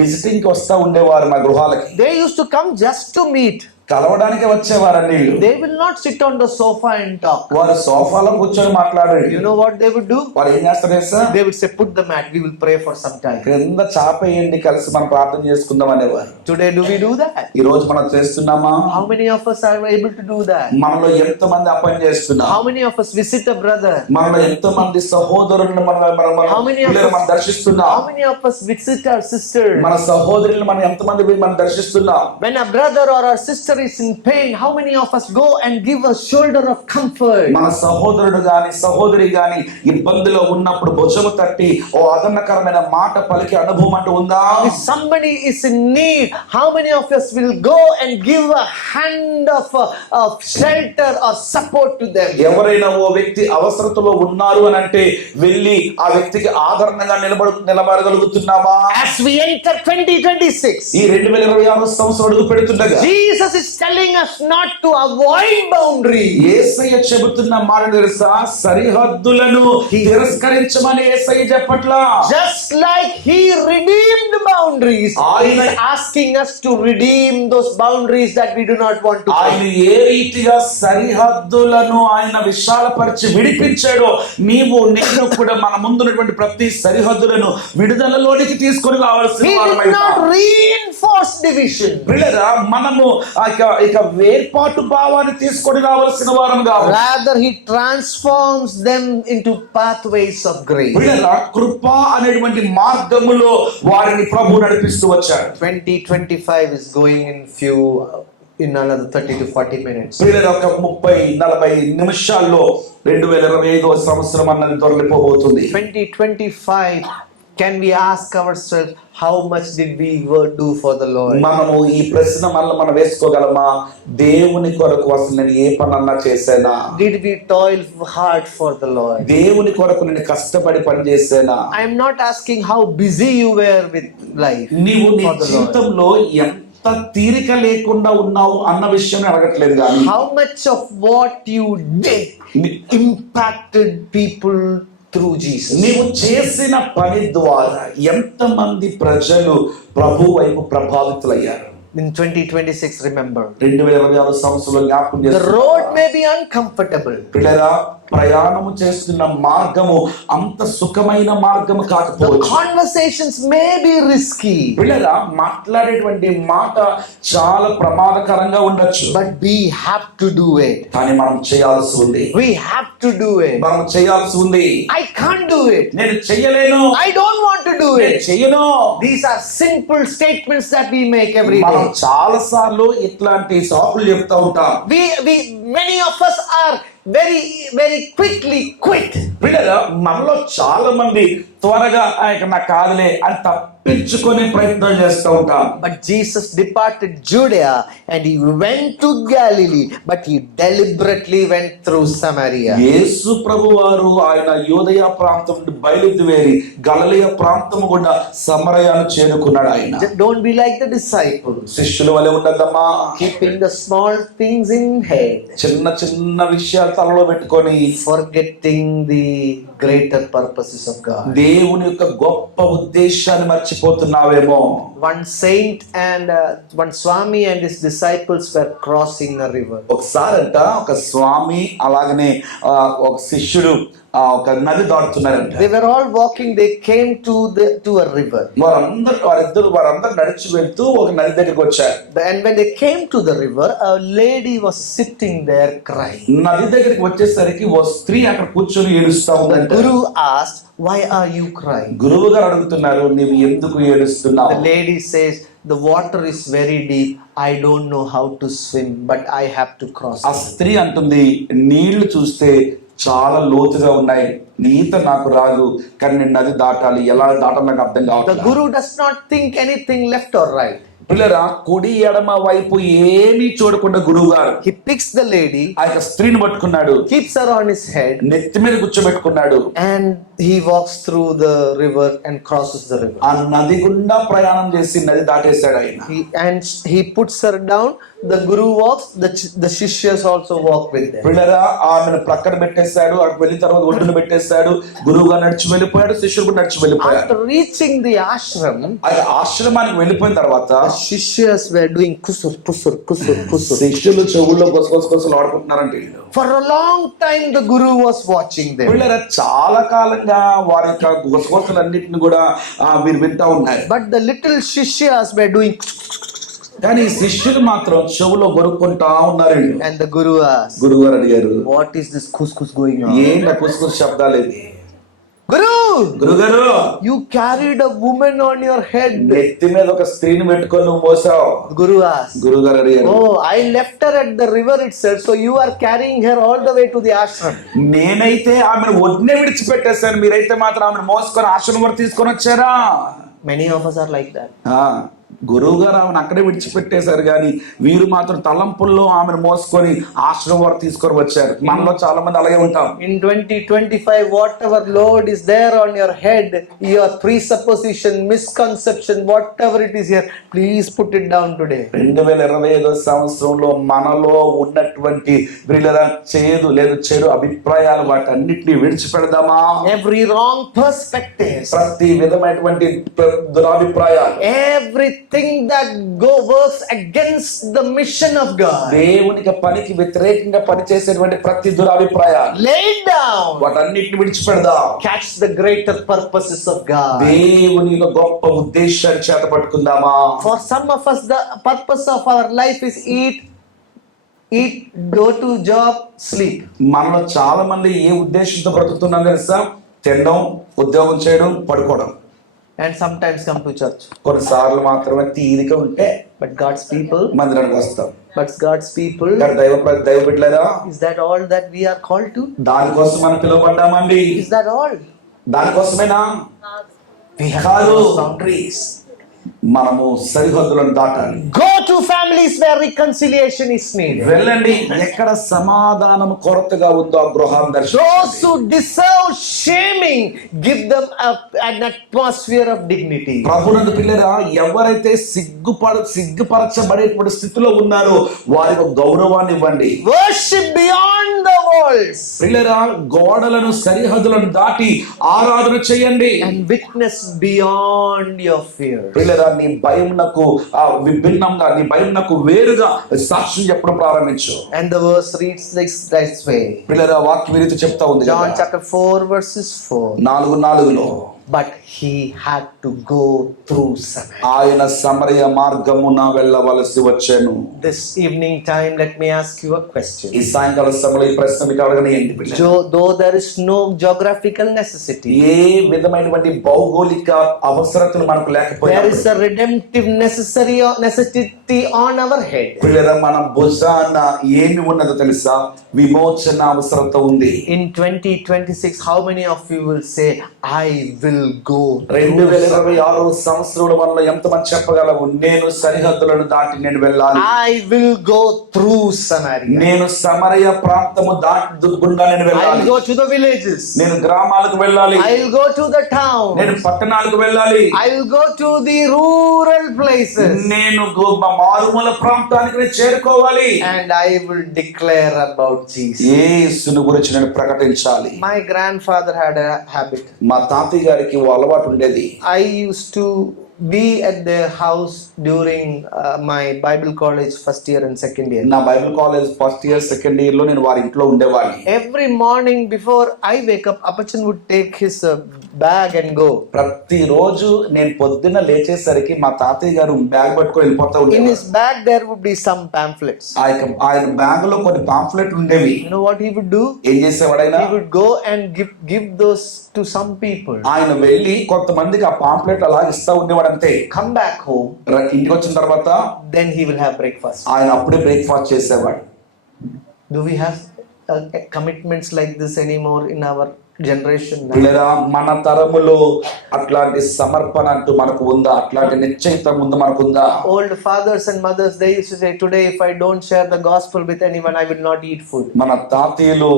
విజిటింగ్ కి వస్తా ఉండేవారు మా గృహాలకి. They used to come just to meet. కలవడానికి వచ్చేవారండి. They will not sit on the sofa and talk. వారు సోఫాలో కూర్చొని మాట్లాడారు. You know what they would do? వారు ఏం చేస్తారు sir? They would say, put the mat, we will pray for some time. క్రింద చాపేయండి, కలిసి మనం ప్రార్థన చేసుకుందాం అనేవారు. Today do we do that? ఈ రోజు మనం చేస్తున్నామా? How many of us are able to do that? మనలో ఎంత మంది ఆ పని చేస్తున్నాం? How many of us visit a brother? మనలో ఎంత మంది సహోదరులను మనం దర్శిస్తున్నాం? How many of us visit our sister? మన సహోదరులను మనం ఎంత మంది మనం దర్శిస్తున్నాం? When a brother or our sister is in pain, how many of us go and give a shoulder of comfort? మన సహోదరుడు గాని సహోదరి గాని ఇబ్బందిలో ఉన్నప్పుడు భుజము తట్టి ఓ ఆదరణకరమైన మాట పలికే అనుభవం అంటూ ఉందా? If somebody is in need, how many of us will go and give a hand of shelter or support to them? ఎవరైనా ఓ వ్యక్తి అవసరతలో ఉన్నారు అని అంటే వెళ్ళి ఆ వ్యక్తికి ఆదరణగా నిలబడగలుగుతున్నామా? As we enter 2026, ఈ 2026 సంవత్సరం అడుగు పెడుతుండగా Jesus is telling us not to avoid boundaries. యేసయ్య చెబుతున్న మాట తెలుసా? సరిహద్దులను తిరస్కరించమని యేసయ్య చెప్పట్లా. Just like he redeemed boundaries, he is asking us to redeem those boundaries that we do not want to. ఆయన ఏ రీతిగా సరిహద్దులను ఆయన విశాలపరిచి విడిపించాడో నీవు నేను కూడా మన ముందున్నటువంటి ప్రతి సరిహద్దులను విడుదలలోనికి తీసుకొని రావాల్సిన వారమై. He did not reinforce division. Brother, మనము ఇక వేర్పాటు భావాన్ని తీసుకొని రావాల్సిన వారం కాదు. Rather he transforms them into pathways of grace. Brother, కృప అనేటువంటి మార్గములో వారిని ప్రభు నడిపిస్తూ వచ్చాడు. 2025 is going in another 30 to 40 minutes. Brother, ఒక 30-40 నిమిషాల్లో 2025వ సంవత్సరం అన్నది దొరికిపోబోతుంది. 2025, can we ask ourselves, how much did we do for the Lord? మనము ఈ ప్రశ్న మనం వేసుకోగలమా? దేవుని కొరకు అసలు నేను ఏ పనన్నా చేశానా? Did we toil hard for the Lord? దేవుని కొరకు నేను కష్టపడి పని చేశానా? I am not asking how busy you were with life. నీవు నీ జీవితంలో ఎంత తీరిక లేకుండా ఉన్నావు అన్న విషయం అడగట్లేదు కానీ how much of what you did impacted people through Jesus. నీవు చేసిన పని ద్వారా ఎంతమంది ప్రజలు ప్రభు వైపు ప్రభావితులయ్యారు? In 2026, remember, 2026 సంవత్సరంలో జ్ఞాపకం the road may be uncomfortable. పిల్లరా, ప్రయాణము చేస్తున్న మార్గము అంత సుఖమైన మార్గము కాకపోవచ్చు. The conversations may be risky. పిల్లరా, మాట్లాడేటువంటి మాట చాలా ప్రమాదకరంగా ఉండొచ్చు. But we have to do it. కానీ మనం చేయాల్సి ఉంది. We have to do it. మనం చేయాల్సి ఉంది. I can't do it. నేను చెయ్యలేను. I don't want to do it. చెయ్యను. These are simple statements that we make every day. మనం చాలా సార్లు ఇట్లాంటి సాకులు చెప్తా ఉంటాం. Many of us are very quickly quit. మనలో చాలా మంది త్వరగా నాకు కాదులే అని తప్పించుకునే ప్రయత్నం చేస్తూ ఉంటాం. But Jesus departed Judea and he went to Galilee, but he deliberately went through Samaria. యేసు ప్రభువారు ఆయన యూదయ ప్రాంతం నుండి బయలుదేరి గలిలయ ప్రాంతం గుండా సమరయాను చేరుకున్నాడు. ఆయన Don't be like the disciples, శిష్యుల వలె ఉండదమ్మా. keeping the small things in head, చిన్న చిన్న విషయాలు తలలో పెట్టుకొని forgetting the greater purposes of God. దేవుని యొక్క గొప్ప ఉద్దేశాన్ని మర్చిపోతున్నావేమో. One saint and one Swami and his disciples were crossing a river. ఒకసారంట ఒక స్వామి అలాగనే ఒక శిష్యుడు ఒక నది దాటుతున్నారంట. They were all walking. They came to a river. వారందరూ నడిచి వెళ్తూ ఒక నది దగ్గరికి వచ్చారు. And when they came to the river, a lady was sitting there crying. నది దగ్గరికి వచ్చేసరికి ఓ స్త్రీ అక్కడ కూర్చొని ఏడుస్తా The ఉందంట. Guru asked, "Why are you crying?" గురువు గారు అడుగుతున్నారు, నీవు ఎందుకు ఏడుస్తున్నావు? The lady says, "The water is very deep. I don't know how to swim, but I have to cross." ఆ స్త్రీ అంటుంది, నీళ్లు చూస్తే చాలా లోతుగా ఉన్నాయి, ఈత నాకు రాదు, కానీ నేను నది దాటాలి, ఎలా దాటాలి నాకు అర్థం The కావట్లేదు. Guru does not think anything left or right. పిల్లరా, కుడి ఎడమ వైపు ఏమీ చూడకుండా గురువు గారు He picks the lady, ఆ యొక్క స్త్రీని పట్టుకున్నాడు, keeps her on his head, నెత్తి మీద కూర్చోబెట్టుకున్నాడు. and he walks through the river and crosses the river. ఆ నది గుండా ప్రయాణం చేసి నది దాటేశాడు ఆయన. He puts her down. The Guru walks. The Shishyas also walk with them. పిల్లరా, ఆమెను ప్రక్కన పెట్టేశాడు, అక్కడికి వెళ్ళిన తర్వాత ఒడ్డున పెట్టేశాడు. గురువు గారు నడిచి వెళ్ళిపోయాడు, శిష్యుడు కూడా నడిచి వెళ్ళిపోయాడు. After reaching the ashram, ఆ ఆశ్రమానికి వెళ్ళిపోయిన తర్వాత Shishyas were doing kusur. శిష్యులు చెవుల్లో కొసలు ఆడుకుంటున్నారంటే వీళ్ళు. For a long time, the Guru was watching them. పిల్లరా, చాలా కాలంగా వారి యొక్క గుసగుసలన్నిటిని కూడా వీరు వింటా ఉన్నారు. But the little Shishyas were doing. కానీ శిష్యులు మాత్రం చెవులో గొరుక్కుంటా ఉన్నారు. And the Guru asked, గురువు గారు అడిగారు, "What is this kus going on?" ఏంటి కుసుకుసు శబ్దాలు ఇది? Guru, గురుగారు, you carried a woman on your head. నెత్తి మీద ఒక స్త్రీని పెట్టుకొని నువ్వు మోసావు. Guru asked, గురువు గారు అడిగారు, "Oh, I left her at the river itself, so you are carrying her all the way to the ashram." నేనైతే ఆమెను ఒడ్డునే విడిచిపెట్టేశాను, మీరైతే మాత్రం ఆమెను మోసుకొని ఆశ్రమం వరకు తీసుకొని వచ్చారా? Many of us are like that. గురువు గారు ఆమెను అక్కడే విడిచిపెట్టేశారు, కానీ వీరు మాత్రం తలంపుల్లో ఆమెను మోసుకొని ఆశ్రమం వరకు తీసుకొని వచ్చారు. మనలో చాలా మంది అలాగే ఉంటాం. In 2025, whatever load is there on your head, your presupposition, misconception, whatever it is here, please put it down today. 2025 సంవత్సరంలో మనలో ఉన్నటువంటి చేదు లేదు చెడు అభిప్రాయాలు వాటన్నిటిని విడిచిపెడదామా? Every wrong perspective, ప్రతి విధమైనటువంటి దురాభిప్రాయాలు, everything that works against the mission of God, దేవునికి పనికి వ్యతిరేకంగా పనిచేసేటువంటి ప్రతి దురాభిప్రాయాలు lay it down. వాటన్నిటిని విడిచిపెడదాం. Catch the greater purposes of God. దేవుని యొక్క గొప్ప ఉద్దేశాన్ని చేత పట్టుకుందామా? For some of us, the purpose of our life is eat, go to job, sleep. మనలో చాలా మంది ఏ ఉద్దేశంతో బ్రతుకుతున్నాం తెలుసా? తినడం, ఉద్యోగం చేయడం, పడుకోవడం. And sometimes come to church. కొన్నిసార్లు మాత్రమే తీరిక ఉంటే But God's people, మందిరానికి వస్తాం. దైవ బిడ్డలారా, is that all that we are called to? దానికోసం మనం పిలువబడ్డామండి. Is that all? దానికోసమేనా? We have కాదు. boundaries. మనము సరిహద్దులను దాటాలి. Go to families where reconciliation is needed. వెళ్ళండి, ఎక్కడ సమాధానం కొరతగా ఉందో ఆ గృహాన్ని దర్శించండి. Those who deserve shaming, give them an atmosphere of dignity. ప్రభునందు పిల్లరా, ఎవరైతే సిగ్గుపరచబడేటువంటి స్థితిలో ఉన్నారో వారికి ఒక గౌరవాన్ని ఇవ్వండి. Worship beyond the walls. పిల్లరా, గోడలను సరిహద్దులను దాటి ఆరాధన చేయండి. And witness beyond your fear. పిల్లరా, నీ భయంనకు విభిన్నంగా, నీ భయంనకు వేరుగా సాక్ష్యం చెప్పడం ప్రారంభించు. And the verse reads this way. పిల్లరా, వాక్యం రీతి చెప్తా ఉంది. John chapter 4 verses 4. 4:4 But he had to go through Samaria. ఆయన సమరయ మార్గమున వెళ్ళవలసి వచ్చెను. This evening time, let me ask you a question. ఈ సాయంకాల సమయంలో ఈ ప్రశ్న మీకు అడగనియండి పిల్లలు. Though there is no geographical necessity, ఏ విధమైనటువంటి భౌగోళిక అవసరతలు మనకు లేకపోయినా there is a redemptive necessity on our head. పిల్లల, మన భుజాన ఏమి ఉన్నదో తెలుసా? విమోచన అవసరత ఉంది. In 2026, how many of you will say, I will go? 2026 సంవత్సరంలో మనలో ఎంతమంది చెప్పగలవు, నేను సరిహద్దులను దాటి నేను వెళ్ళాలి? I will go through Samaria. నేను సమరయ ప్రాంతము దాటి గుండా నేను I వెళ్ళాలి. will go to the villages. నేను గ్రామాలకు వెళ్ళాలి. I will go to the town. నేను పట్టణాలకు వెళ్ళాలి. I will go to the rural places. నేను మారుమూల ప్రాంతానికి నేను చేరుకోవాలి. And I will declare about Jesus. యేసుని గురించి నేను ప్రకటించాలి. My grandfather had a habit. మా తాతయ్య గారికి ఓ అలవాటు ఉండేది. I used to be at their house during my Bible college first year and second year. నా Bible college first year second year లో నేను వారి ఇంట్లో ఉండేవాడిని. Every morning before I wake up, Appachan would take his bag and go. ప్రతిరోజు నేను పొద్దున్న లేచేసరికి మా తాతయ్య గారు బ్యాగ్ పట్టుకొని వెళ్ళిపోతా In ఉండేవారు. his bag there would be some pamphlets. ఆయన బ్యాగ్ లో కొన్ని పాంఫ్లెట్ ఉండేవి. You know what he would do? ఏం చేసేవాడైనా He would go and give those to some people. ఆయన వెళ్ళి కొంతమందికి ఆ పాంఫ్లెట్ అలా ఇస్తా ఉండేవాడు అంతే. Come back home, ఇంటికి వచ్చిన తర్వాత then he will have breakfast. ఆయన అప్పుడే బ్రేక్ఫాస్ట్ చేసేవాడు. Do we have commitments like this anymore in our generation now? పిల్లరా, మన తరములో అట్లాంటి సమర్పణ అంటూ మనకు ఉందా? అట్లాంటి నిశ్చయితం ఉందా మనకు ఉందా? Old fathers and mothers, they used to say, today if I don't share the gospel with anyone, I will not eat food. మన తాతయ్యలు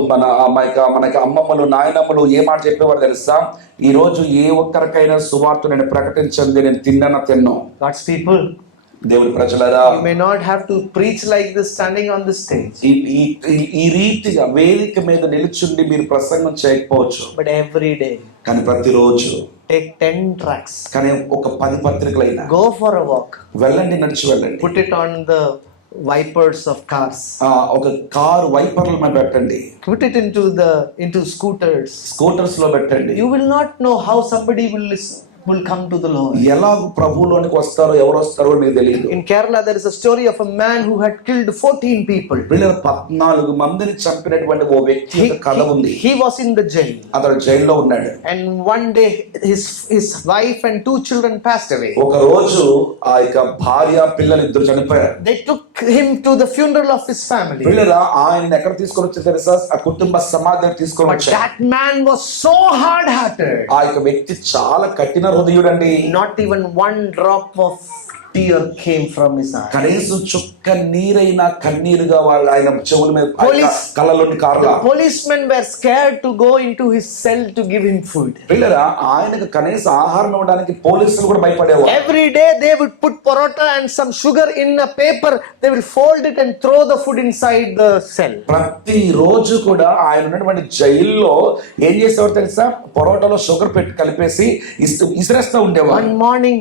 మనకి అమ్మమ్మలు నాయనమ్మలు ఏ మాట చెప్పేవారు తెలుసా? ఈ రోజు ఏ ఒక్కరికైనా సువార్త నేను ప్రకటించండి, నేను తిన్నో. God's people, దేవుని ప్రజలారా, you may not have to preach like this standing on the stage, ఈ రీతిగా వేదిక మీద నిలుచుండి మీరు ప్రసంగం చేయకపోవచ్చు, but every day కానీ ప్రతిరోజు take 10 tracts, కానీ ఒక 10 పత్రికలైనా go for a walk, వెళ్ళండి, నడిచి వెళ్ళండి. put it on the wipers of cars, ఒక కారు వైపర్ల మీద పెట్టండి, put it into scooters. Scooters లో పెట్టండి. You will not know how somebody will come to the Lord. ఎలా ప్రభువులోనికి వస్తారో ఎవరు వస్తారో మీకు తెలియదు. In Kerala there is a story of a man who had killed 14 people. 14 మందిని చంపినటువంటి ఓ వ్యక్తి యొక్క కథ ఉంది. He was in the jail. అతడు జైల్లో ఉన్నాడు. And one day his wife and 2 children passed away. ఒక రోజు ఆ యొక్క భార్య పిల్లలు ఇద్దరు చనిపోయారు. They took him to the funeral of his family. పిల్లరా, ఆయన ఎక్కడ తీసుకొని వచ్చారు తెలుసా? ఆ కుటుంబ సమాధిని తీసుకొని But వచ్చారు. that man was so hard-hearted. ఆ యొక్క వ్యక్తి చాలా కఠిన హృదయుడండి. Not even one drop of tear came from his eye. కనీసం చుక్క నీరైనా కన్నీరుగా వాళ్ళు ఆయన చెవుల మీద కళ్ళలోని The కార్లా. policemen were scared to go into his cell to give him food. పిల్లరా, ఆయనకు కనీస ఆహారం ఇవ్వడానికి పోలీసులు కూడా భయపడేవారు. Every day they would put parota and some sugar in a paper. They will fold it and throw the food inside the cell. ప్రతి రోజు కూడా ఆయన ఉన్నటువంటి జైల్లో ఏం చేసేవారు తెలుసా? పొరోటాలో షుగర్ పెట్టి కలిపేసి ఇసిరేస్తూ ఉండేవారు. One morning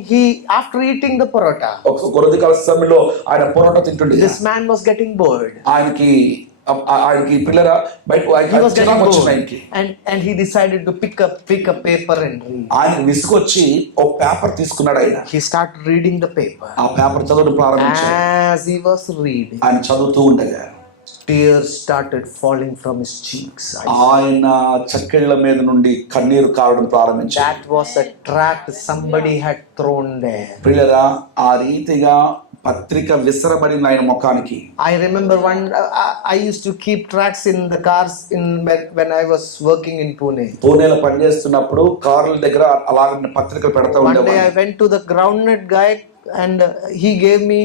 after eating the parota, ఒక కొరదికాల సమయంలో ఆయన parotta తింటుండే. this man was getting bored. ఆయనకి పిల్లరా బయట He was getting bored. ఆయనకి And he decided to pick a paper and read. ఆయన విసుకొచ్చి ఒక పేపర్ తీసుకున్నాడు. ఆయన He started reading the paper. ఆ పేపర్ చదవడం ప్రారంభించాడు. As he was reading, ఆయన చదువుతూ ఉండగా tears started falling from his cheeks. ఆయన చక్కెళ్ళ మీద నుండి కన్నీరు కారడం ప్రారంభించాడు. That was a tract somebody had thrown there. పిల్లరా, ఆ రీతిగా పత్రిక విసరబడింది ఆయన ముఖానికి. I remember I used to keep tracts in the cars when I was working in Pune. పూణేలో పనిచేస్తున్నప్పుడు కార్ల దగ్గర అలాగే పత్రికలు పెడతా One day ఉండేవాడు. I went to the groundnut guy and he gave me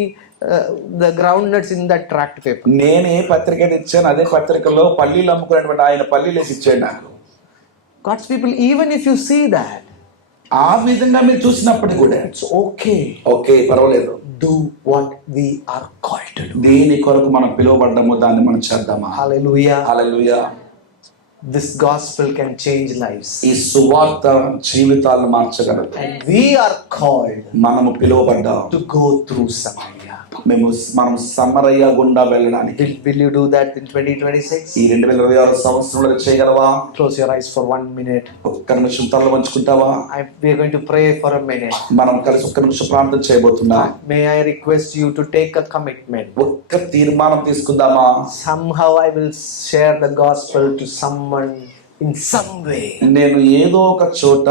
the groundnuts in that tract paper. నేను ఏ పత్రిక ఇచ్చాను అదే పత్రికలో పల్లీలు అమ్ముకునేటువంటి ఆయన పల్లీలు వేసి ఇచ్చాడు నాకు. God's people, even if you see that, ఆ విధంగా మీరు చూసినప్పటికీ కూడా it's okay. ఓకే, పర్వాలేదు. Do what we are called to do. దేని కొరకు మనం పిలువబడ్డామో దాన్ని మనం చేద్దామా? Hallelujah. Hallelujah. This gospel can change lives. ఈ సువార్త జీవితాలను మార్చగలదు. And we are called మనము పిలువబడ్డాం to go through Samaria. మనం సమరయ గుండా వెళ్ళడానికి. Will you do that in 2026? ఈ 2026 సంవత్సరంలో చేయగలవా? Close your eyes for 1 minute. ఒక్క నిమిషం తల వంచుకుంటావా? We are going to pray for a minute. మనం కలిసి ఒక్క నిమిషం ప్రార్థన చేయబోతున్నాం. May I request you to take a commitment? ఒక్క తీర్మానం తీసుకుందామా? Somehow I will share the gospel to someone in some way. నేను ఏదో ఒక చోట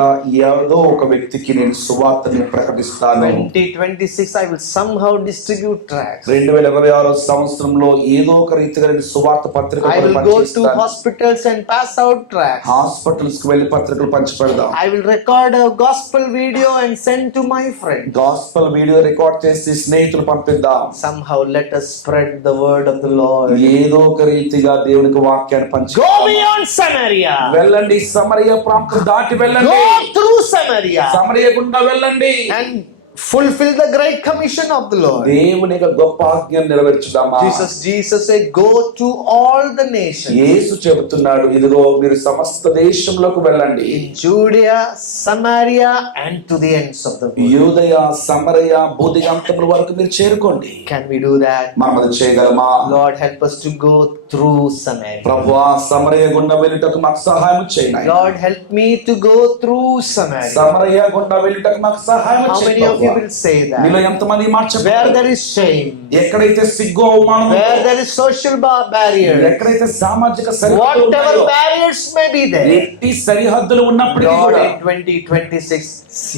ఏదో ఒక వ్యక్తికి నేను సువార్తని ప్రకటిస్తాను. 2026 I will somehow distribute tracts. 2026 సంవత్సరంలో ఏదో ఒక రీతిగా నేను సువార్త పత్రికలు I will go to పంచిస్తాను. hospitals and pass out tracts. Hospitals కి వెళ్ళి పత్రికలు పంచిపెడదాం. I will record a gospel video and send to my friends. Gospel video record చేసి స్నేహితులు పంపిద్దాం. Somehow let us spread the word of the Lord. ఏదో ఒక రీతిగా దేవునికి వాక్యాన్ని పంచి Go beyond Samaria. వెళ్ళండి, సమరయ ప్రాంతం దాటి వెళ్ళండి. Go through Samaria. సమరయ గుండా వెళ్ళండి. And fulfill the great commission of the Lord. దేవుని యొక్క గొప్ప ఆజ్ఞను నెరవేర్చుదామా? Jesus said, go to all the nations. యేసు చెబుతున్నాడు, ఇదిగో మీరు సమస్త దేశంలోకి వెళ్ళండి. In Judea, Samaria, and to the ends of the world. యూదయ, సమరయ, భూదిగంతముల వరకు మీరు చేరుకోండి. Can we do that? మనం అది చేయగలమా? Lord, help us to go through Samaria. ప్రభువా, సమరయ గుండా వెళ్ళుటకు మాకు సహాయం చేయండి. Lord, help me to go through Samaria. సమరయ గుండా వెళ్ళుటకు మాకు సహాయం How చేయండి. many of you will say that? మీలో ఎంతమంది ఈ మాట Where చెప్తారు? there is shame, ఎక్కడైతే సిగ్గు, అవమానం, where there is social barriers, ఎక్కడైతే సామాజిక సరిహద్దులు whatever ఉన్నాయో, barriers may be there. ఎట్టి సరిహద్దులు ఉన్నప్పటికీ Lord, కూడా in 2026,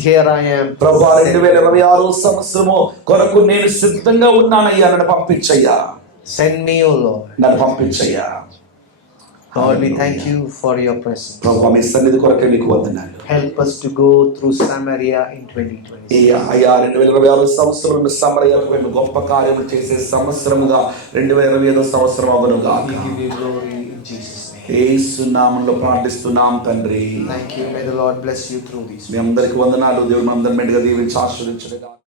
here I am. ప్రభువా, 2026 సంవత్సరము కొరకు నేను సిద్ధంగా ఉన్నానయ్యా, నన్ను పంపించయ్యా, Send me, O Lord. నన్ను పంపించయ్యా. Lord, we thank you for your presence. ప్రభువా, మీ సన్నిధి కొరకే మీకు వందనాలు. Help us to go through Samaria in 2026. అయ్యా, 2026 సంవత్సరం సమరయకు మేము గొప్ప కార్యము చేసే సంవత్సరముగా 2025 సంవత్సరం అగునుగా. We give you glory in Jesus' name. యేసు నామములో ప్రార్థిస్తున్నాం తండ్రి. Thank you. May the Lord bless you through these. మీ అందరికి వందనాలు. దేవుడు మనందరిని మెండుగా దీవించి ఆశీర్వదించుగాక.